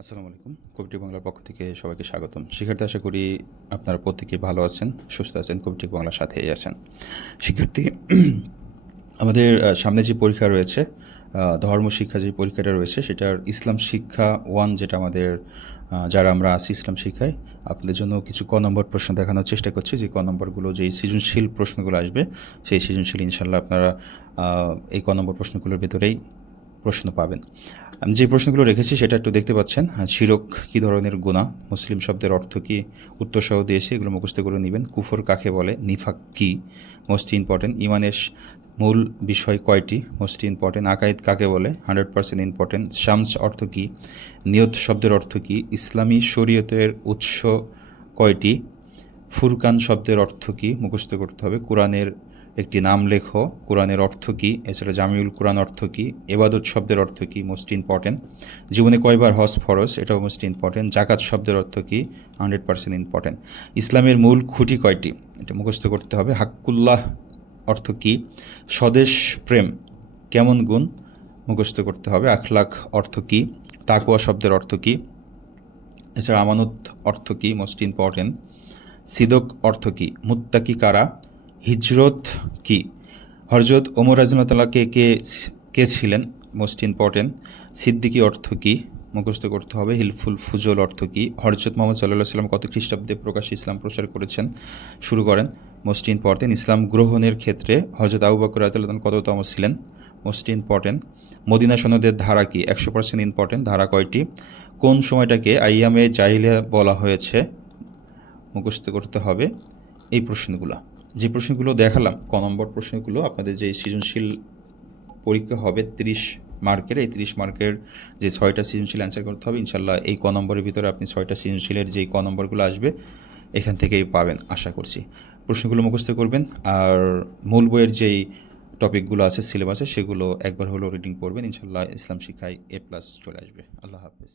আসসালামু আলাইকুম। কবিটি বাংলার পক্ষ থেকে সবাইকে স্বাগতম। শিক্ষার্থী, আশা করি আপনারা প্রত্যেকে ভালো আছেন, সুস্থ আছেন, কবিটি বাংলার সাথেই আছেন। শিক্ষার্থী, আমাদের সামনে যে পরীক্ষা রয়েছে ধর্ম শিক্ষা যে পরীক্ষাটা রয়েছে, সেটার ইসলাম শিক্ষা ওয়ান যেটা আমাদের যারা আমরা আছি ইসলাম শিক্ষায়, আপনাদের জন্য কিছু ক নম্বর প্রশ্ন দেখানোর চেষ্টা করছি। যে ক নম্বরগুলো, যে সৃজনশীল প্রশ্নগুলো আসবে, সেই সৃজনশীল ইনশাল্লাহ আপনারা এই ক নম্বর প্রশ্নগুলোর ভেতরেই প্রশ্ন পাবেন। আমি যে প্রশ্নগুলো রেখেছি সেটা একটু দেখতে পাচ্ছেন। আর শিরক কী ধরনের গুণা মুসলিম শব্দের অর্থ কী? উত্তর সহ দিয়েছি এগুলো মুখস্থ করে নেবেন। কুফর কাকে বলে? নিফাক কি? মোস্ট ইম্পর্টেন্ট ইমানের মূল বিষয় কয়টি? মোস্ট ইম্পর্টেন্ট আকাইদ কাকে বলে? হান্ড্রেড পার্সেন্ট ইম্পর্টেন্ট শামস অর্থ কী? নিয়ত শব্দের অর্থ কী? ইসলামী শরীয়তের উৎস কয়টি? ফুরকান শব্দের অর্থ কী? মুখস্থ করতে হবে। কোরআনের একটি নাম লেখো, কোরআনের অর্থ কী? এছাড়া জামিউল কোরআন অর্থ কী? এবাদত শব্দের অর্থ কী? মোস্ট ইম্পর্টেন্ট জীবনে কয়বার হজ ফরজ? এটাও মোস্ট ইম্পর্টেন্ট জাকাত শব্দের অর্থ কী? হান্ড্রেড পার্সেন্ট ইম্পর্টেন্ট ইসলামের মূল খুঁটি কয়টি? এটা মুখস্থ করতে হবে। হাক্কুল্লাহ অর্থ কী? স্বদেশ প্রেম কেমন গুণ? মুখস্থ করতে হবে। আখলাখ অর্থ কী? তাকুয়া শব্দের অর্থ কী? এছাড়া আমানত অর্থ কী? মোস্ট ইম্পর্টেন্ট সিদক অর্থ কী? মুত্তাকি কারা? হিজরত কি? হরজত ওমর রাজনাতাল্লাহ কে কে কে ছিলেন? মোস্ট ইম্পর্টেন্ট সিদ্দিকি অর্থ কী? মুখস্থ করতে হবে। হিলফুল ফুজল অর্থ কী? হরজত মোহাম্মদ সাল্লাহ সাল্লাম কত খ্রিস্টাব্দে প্রকাশ ইসলাম প্রচার করেছেন? শুরু করেন। মোস্ট ইম্পর্টেন্ট ইসলাম গ্রহণের ক্ষেত্রে হরজত আবু বকর রাজুল্লাহ কততম ছিলেন? মোস্ট ইম্পর্টেন্ট মদিনা সনদের ধারা কি? একশো পার্সেন্ট ইম্পর্টেন্ট ধারা কয়টি? কোন সময়টাকে আইয়ামে জাহিলিয়া বলা হয়েছে? মুখস্থ করতে হবে এই প্রশ্নগুলো। যে প্রশ্নগুলো দেখালাম, ক নম্বর প্রশ্নগুলো আপনাদের যে সৃজনশীল পরীক্ষা হবে তিরিশ মার্কের, এই তিরিশ মার্কের যে ছয়টা সৃজনশীল অ্যান্সার করতে হবে ইনশাল্লাহ এই ক নম্বরের ভিতরে আপনি ছয়টা সৃজনশীলের যেই ক নম্বরগুলো আসবে, এখান থেকেই পাবেন, আশা করছি। প্রশ্নগুলো মুখস্থ করবেন, আর মূল বইয়ের যেই টপিকগুলো আছে সিলেবাসে সেগুলো একবার হলেও রিডিং করবেন ইনশাল্লাহ ইসলাম শিক্ষায় এ প্লাস চলে আসবে। আল্লাহ হাফিজ।